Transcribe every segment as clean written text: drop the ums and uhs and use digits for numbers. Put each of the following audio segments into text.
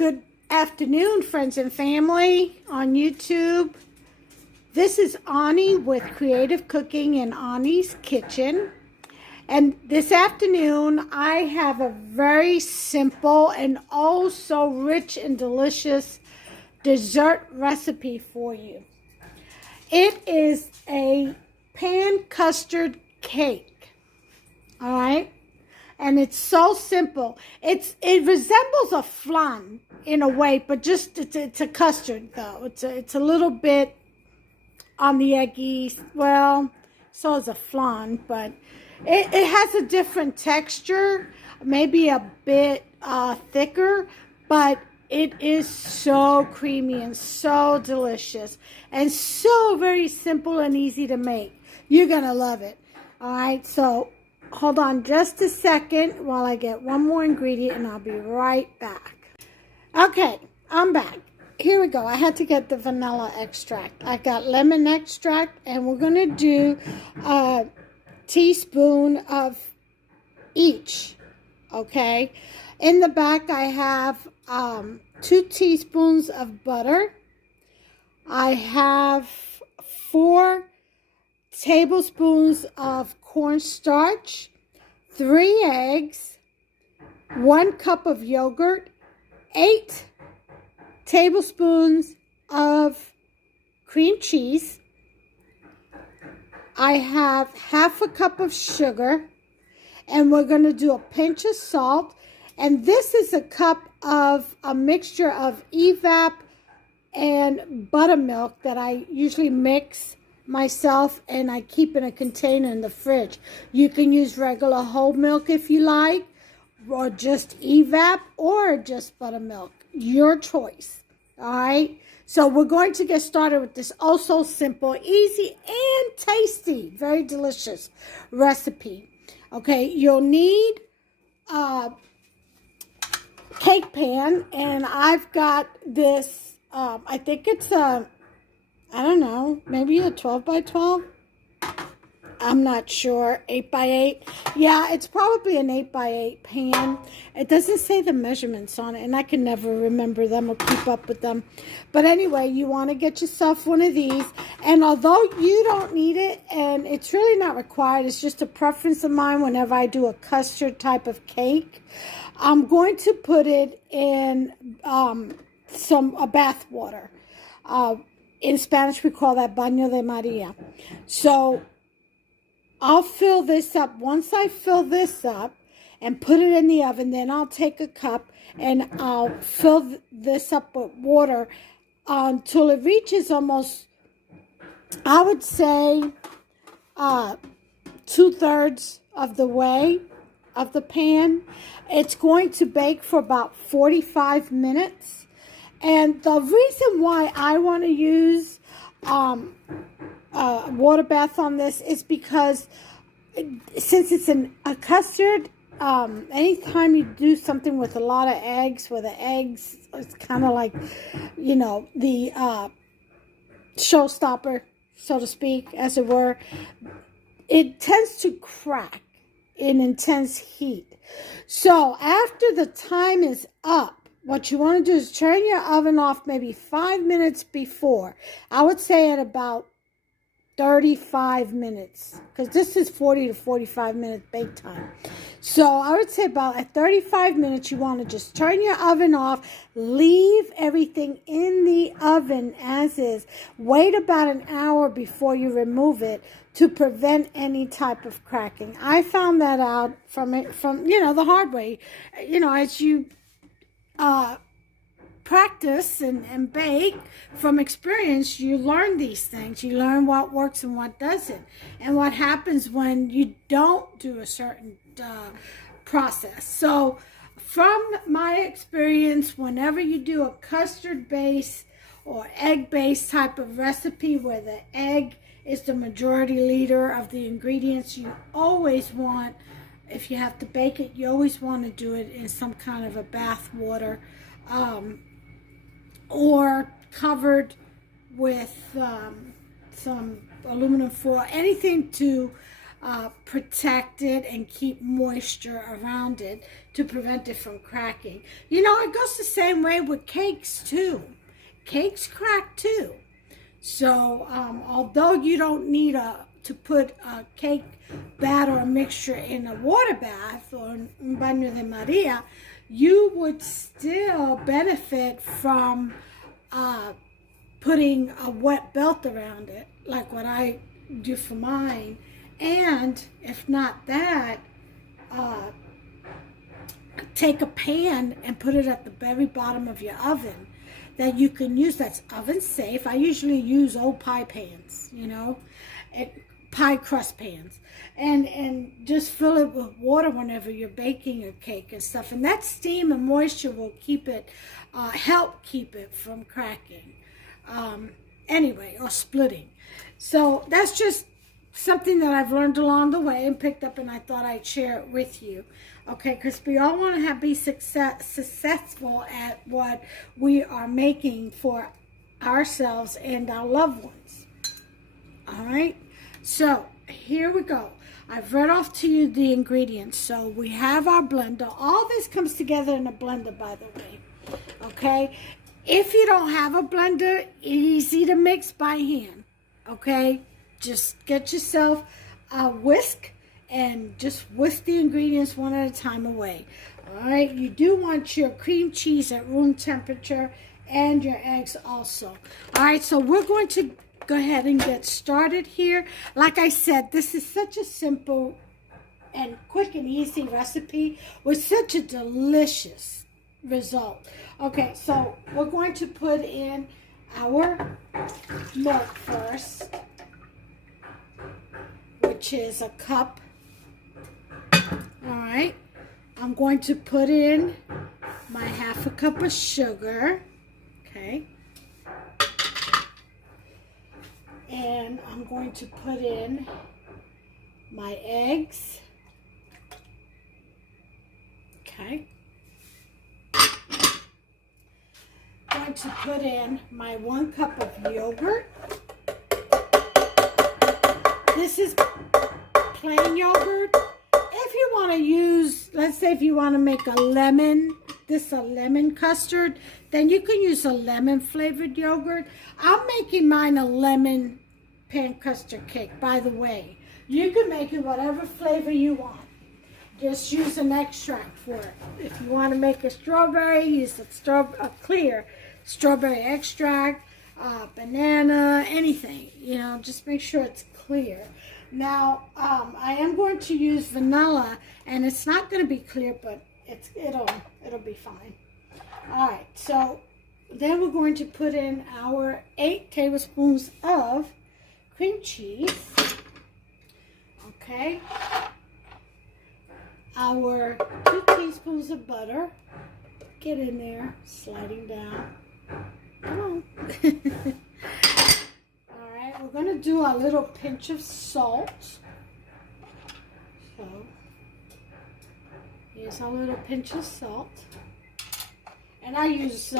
Good afternoon, friends and family on YouTube. This is Ani with Creative Cooking in Ani's Kitchen. And this afternoon, I have a very simple and oh so rich and delicious dessert recipe for you. It is a pan custard cake, all right? And it's so simple. It resembles a flan in a way, but just it's a custard though. It's a little bit on the eggy. Well, so is a flan, but it has a different texture, maybe a bit thicker, but it is so creamy and so delicious and so very simple and easy to make. You're gonna love it. All right, so hold on just a second while I get one more ingredient and I'll be right back. Okay, I'm back. Here we go. I had to get the vanilla extract. I got lemon extract and we're going to do a teaspoon of each, okay? In the back I have 2 teaspoons of butter. I have 4 tablespoons of cornstarch, 3 eggs, 1 cup of yogurt, 8 tablespoons of cream cheese. I have half a cup of sugar, and we're going to do a pinch of salt. And this is a cup of a mixture of evap and buttermilk that I usually mix myself and I keep in a container in the fridge. You can use regular whole milk if you like, or just evap, or just buttermilk. Your choice. All right. So we're going to get started with this also simple, easy, and tasty, very delicious recipe. Okay, you'll need a cake pan, and I've got this, I think it's a, I don't know, maybe a 12 by 12. I'm not sure. 8 by 8. Yeah, it's probably an 8 by 8 pan. It doesn't say the measurements on it, and I can never remember them or keep up with them. But anyway, you want to get yourself one of these. And although you don't need it, and it's really not required, it's just a preference of mine whenever I do a custard type of cake, I'm going to put it in a bath water. In Spanish, we call that baño de María. So I'll fill this up. Once I fill this up and put it in the oven, then I'll take a cup and I'll fill this up with water until it reaches almost, I would say, 2/3 of the way of the pan. It's going to bake for about 45 minutes. And the reason why I want to use water bath on this is because since it's a custard, anytime you do something with a lot of eggs, where the eggs, it's kind of like, you know, the showstopper, so to speak, as it were, it tends to crack in intense heat. So after the time is up, what you want to do is turn your oven off maybe 5 minutes before. I would say at about 35 minutes, because this is 40 to 45 minute bake time. So I would say about at 35 minutes, you want to just turn your oven off, leave everything in the oven as is. Wait about an hour before you remove it to prevent any type of cracking. I found that out from you know, the hard way. You know, as you practice and bake from experience, you learn these things. You learn what works and what doesn't, and what happens when you don't do a certain process. So from my experience, whenever you do a custard base or egg based type of recipe where the egg is the majority leader of the ingredients, you always want, if you have to bake it, you always want to do it in some kind of a bath water, or covered with some aluminum foil, anything to protect it and keep moisture around it to prevent it from cracking. You know, it goes the same way with cakes too. Cakes crack too. So although you don't need to put a cake batter or mixture in a water bath or un baño de Maria, you would still benefit from putting a wet belt around it, like what I do for mine. And if not that, take a pan and put it at the very bottom of your oven that you can use, that's oven safe. I usually use old pie pans, you know, pie crust pans, and just fill it with water whenever you're baking your cake and stuff. And that steam and moisture will keep it, help keep it from cracking. Anyway, or splitting. So that's just something that I've learned along the way and picked up, and I thought I'd share it with you. Okay, because we all want to be successful at what we are making for ourselves and our loved ones. All right, so here we go. I've read off to you the ingredients. So we have our blender. All this comes together in a blender, by the way. Okay, if you don't have a blender, easy to mix by hand. Okay, just get yourself a whisk and just whisk the ingredients one at a time away. All right, you do want your cream cheese at room temperature and your eggs also. All right, so we're going to go ahead and get started here. Like I said, this is such a simple and quick and easy recipe with such a delicious result. Okay, so we're going to put in our milk first, which is a cup. All right, I'm going to put in my half a cup of sugar. Okay, and I'm going to put in my eggs. Okay, I'm going to put in my 1 cup of yogurt. This is plain yogurt. If you want to use, let's say if you want to make a lemon custard, then you can use a lemon flavored yogurt. I'm making mine a lemon pan custard cake, by the way. You can make it whatever flavor you want. Just use an extract for it. If you want to make a strawberry, use a clear strawberry extract, banana, anything. You know, just make sure it's clear. Now, I am going to use vanilla, and it's not going to be clear, but it'll be fine. All right, so then we're going to put in our 8 tablespoons of cream cheese. Okay, our 2 teaspoons of butter. Get in there, sliding down. Come on. We're going to do a little pinch of salt. So, here's a little pinch of salt. And I use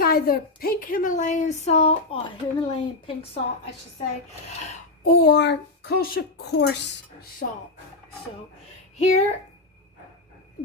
either pink Himalayan salt or Himalayan pink salt, I should say, or kosher coarse salt. So, here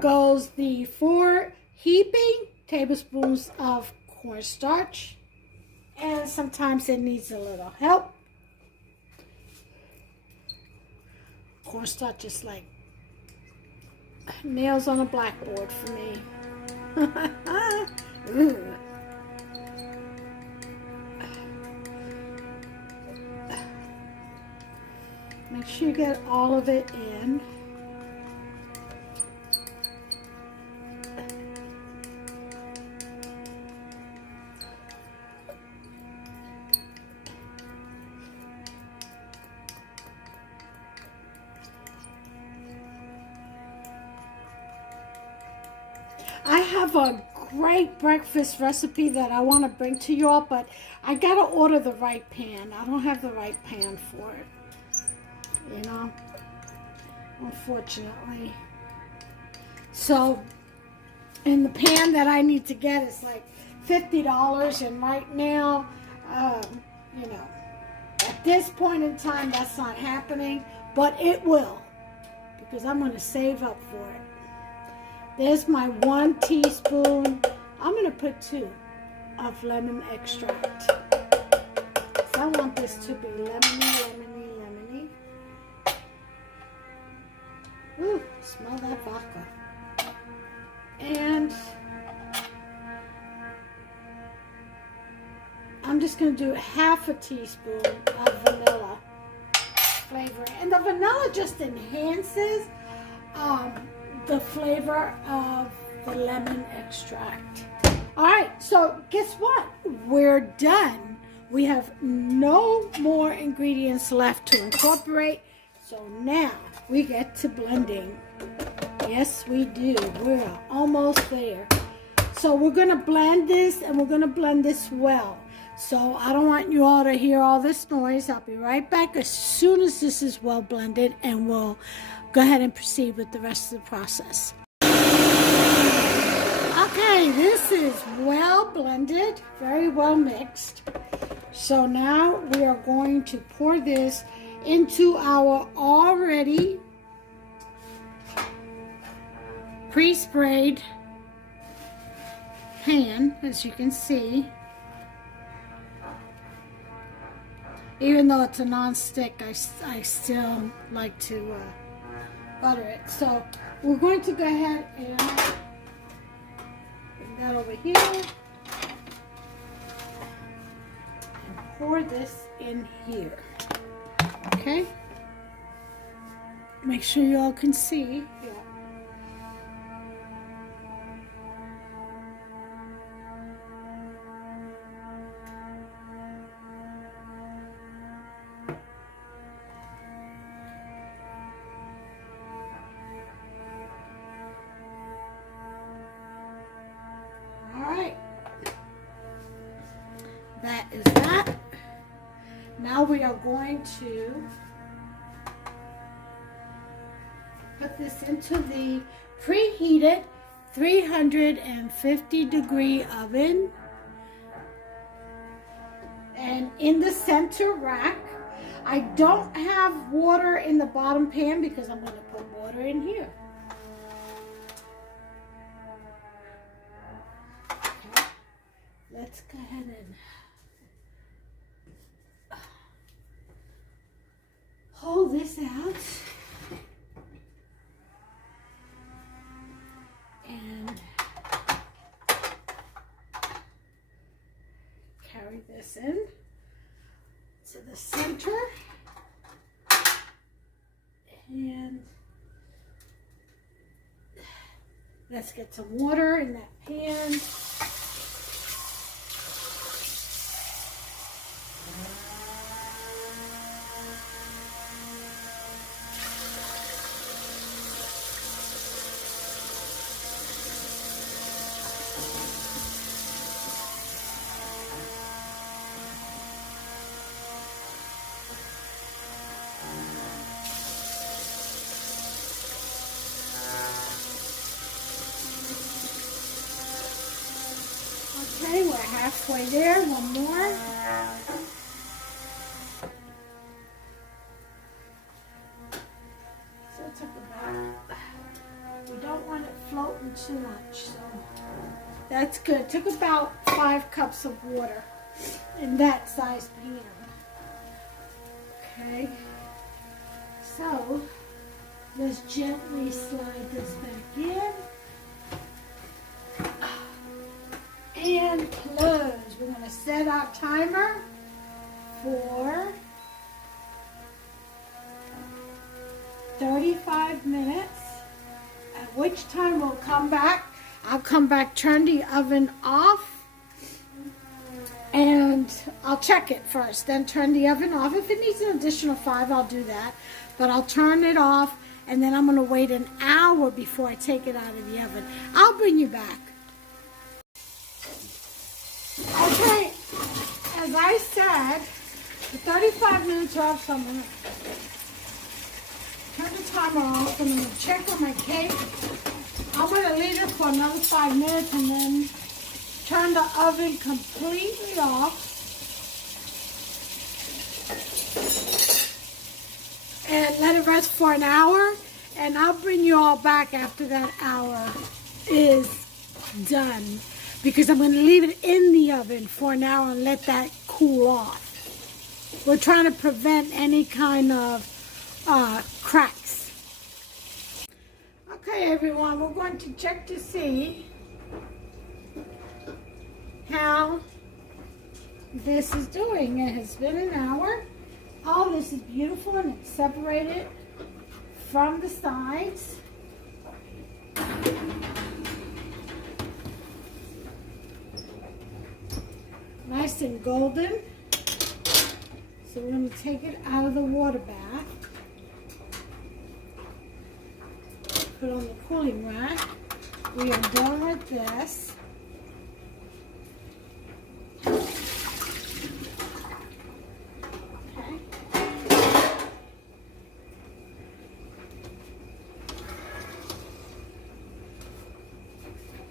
goes the 4 heaping tablespoons of cornstarch. And sometimes it needs a little help. Cornstarch is like nails on a blackboard for me. Make sure you get all of it in. I have a great breakfast recipe that I want to bring to you all, but I got to order the right pan. I don't have the right pan for it, you know, unfortunately. So, and the pan that I need to get is like $50, and right now, you know, At this point in time, that's not happening, but it will, because I'm going to save up for it. There's my 1 teaspoon. I'm going to put 2 of lemon extract. So I want this to be lemony. Ooh, smell that vodka. And I'm just going to do 1/2 teaspoon of vanilla flavor. And the vanilla just enhances the flavor of the lemon extract. All right, so guess what? We're done. We have no more ingredients left to incorporate. So now we get to blending. Yes, we do. We're almost there. So we're going to blend this, and we're going to blend this well. So I don't want you all to hear all this noise. I'll be right back as soon as this is well blended, and we'll go ahead and proceed with the rest of the process. Okay, this is well blended, very well mixed. So now we are going to pour this into our already pre-sprayed pan, as you can see. Even though it's a non-stick, I still like to butter it. So we're going to go ahead and bring that over here and pour this in here. Okay? Make sure you all can see. Yeah. That is that. Now we are going to put this into the preheated 350-degree oven. And in the center rack, I don't have water in the bottom pan because I'm going to put water in here. Okay. Let's go ahead and hold this out and carry this in to the center, and let's get some water in that pan. Okay, we're halfway there. One more. So it took about, we don't want it floating too much, so that's good. It took about 5 cups of water in that size pan. Okay, so let's gently slide this back in. And close. We're going to set our timer for 35 minutes, at which time we'll come back. I'll come back, turn the oven off, and I'll check it first, then turn the oven off. If it needs an additional 5, I'll do that, but I'll turn it off, and then I'm going to wait an hour before I take it out of the oven. I'll bring you back. Okay, as I said, the 35 minutes are up, so I'm going to turn the timer off. I'm going to check on my cake. I'm going to leave it for another 5 minutes and then turn the oven completely off. it rest for an hour, and I'll bring you all back after that hour is done, because I'm going to leave it in the oven for an hour and let that cool off. We're trying to prevent any kind of cracks. Okay, everyone, we're going to check to see how this is doing. It has been an hour. All this is beautiful and it's separated from the sides. Nice and golden. So we're going to take it out of the water bath. Put on the cooling rack. We are done with this. Okay.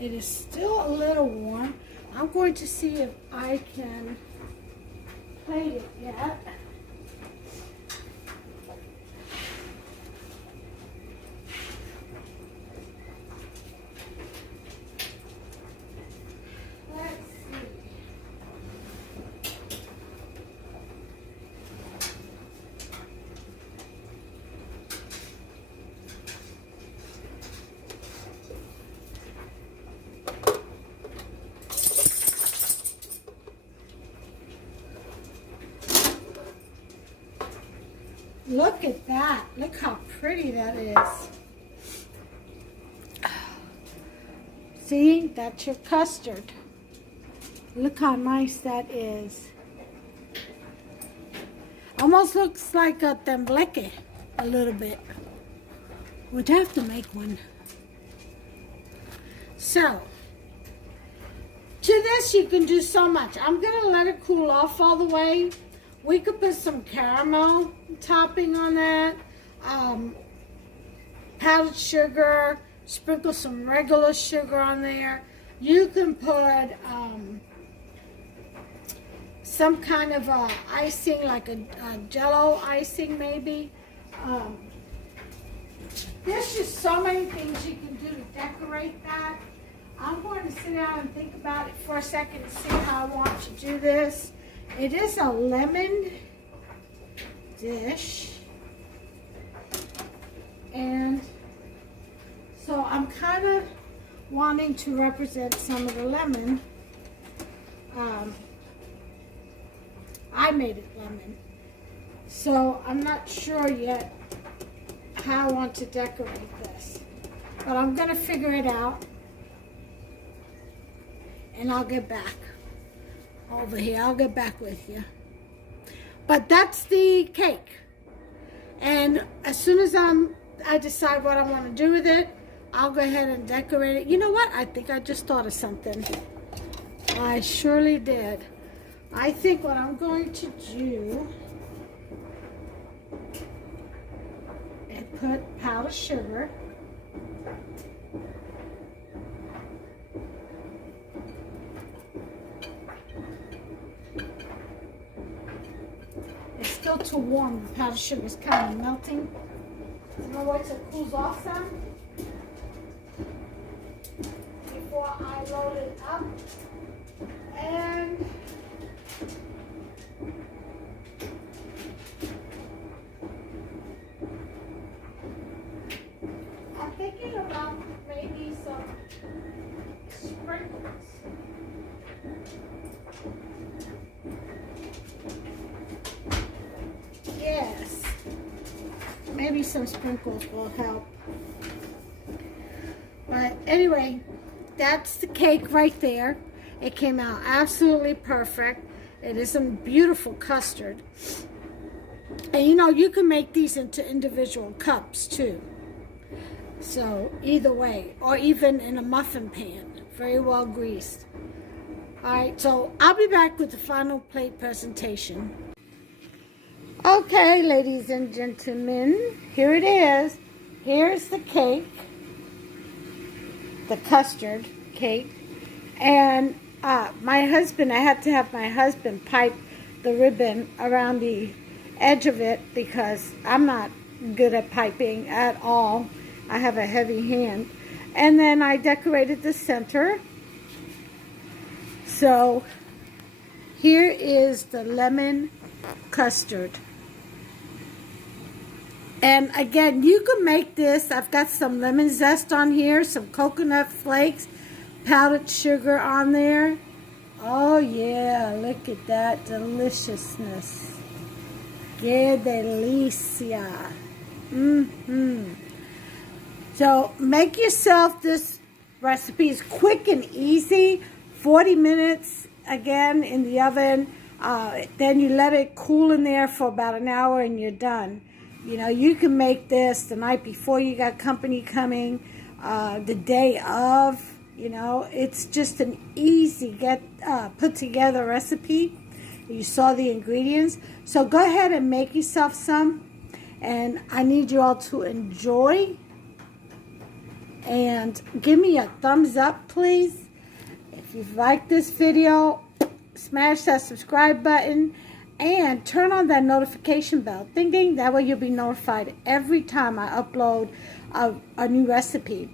It is still a little warm. I'm going to see if I can plate it yet. Let's see. Look at that. Look how pretty that is. See, that's your custard. Look how nice that is. Almost looks like a tembleque a little bit. We'd have to make one. So, to this you can do so much. I'm going to let it cool off all the way. We could put some caramel topping on that, powdered sugar, sprinkle some regular sugar on there. You can put some kind of icing, like a jello icing maybe. There's just so many things you can do to decorate that. I'm going to sit down and think about it for a second and see how I want to do this. It is a lemon dish, and so I'm kind of wanting to represent some of the lemon. I made it lemon, so I'm not sure yet how I want to decorate this, but I'm going to figure it out, and I'll get back over here. I'll get back with you. But that's the cake. And as soon as I decide what I want to do with it, I'll go ahead and decorate it. You know what? I think I just thought of something. I surely did. I think what I'm going to do is put powdered sugar. It's still too warm. The powdered sugar is kind of melting. So I'm going to wait till it cools off some before I load it up. And I'm thinking about maybe some sprinkles. Yes, maybe some sprinkles will help. But anyway, that's the cake right there. It came out absolutely perfect. It is some beautiful custard. And you know, you can make these into individual cups too. So either way, or even in a muffin pan, very well greased. All right, so I'll be back with the final plate presentation. Okay, ladies and gentlemen, here it is. Here's the cake, the custard cake. And my husband, I had to have my husband pipe the ribbon around the edge of it because I'm not good at piping at all. I have a heavy hand. And then I decorated the center. So here is the lemon custard. And again, you can make this. I've got some lemon zest on here, some coconut flakes, powdered sugar on there. Oh yeah, look at that deliciousness. Que delicia. So make yourself this recipe. Is quick and easy. 40 minutes again in the oven. Then you let it cool in there for about an hour and you're done. You know, you can make this the night before you got company coming, the day of. You know, it's just an easy put together recipe. You saw the ingredients. So go ahead and make yourself some. And I need you all to enjoy. And give me a thumbs up, please. If you've liked this video, smash that subscribe button. And turn on that notification bell. Ding, ding. That way you'll be notified every time I upload a new recipe.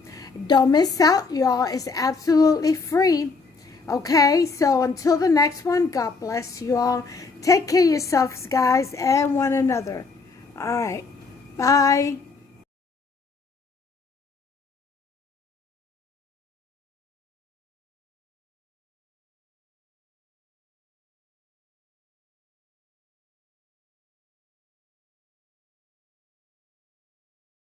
Don't miss out, y'all. It's absolutely free. Okay, so until the next one, God bless you all. Take care of yourselves, guys, and one another. All right, bye.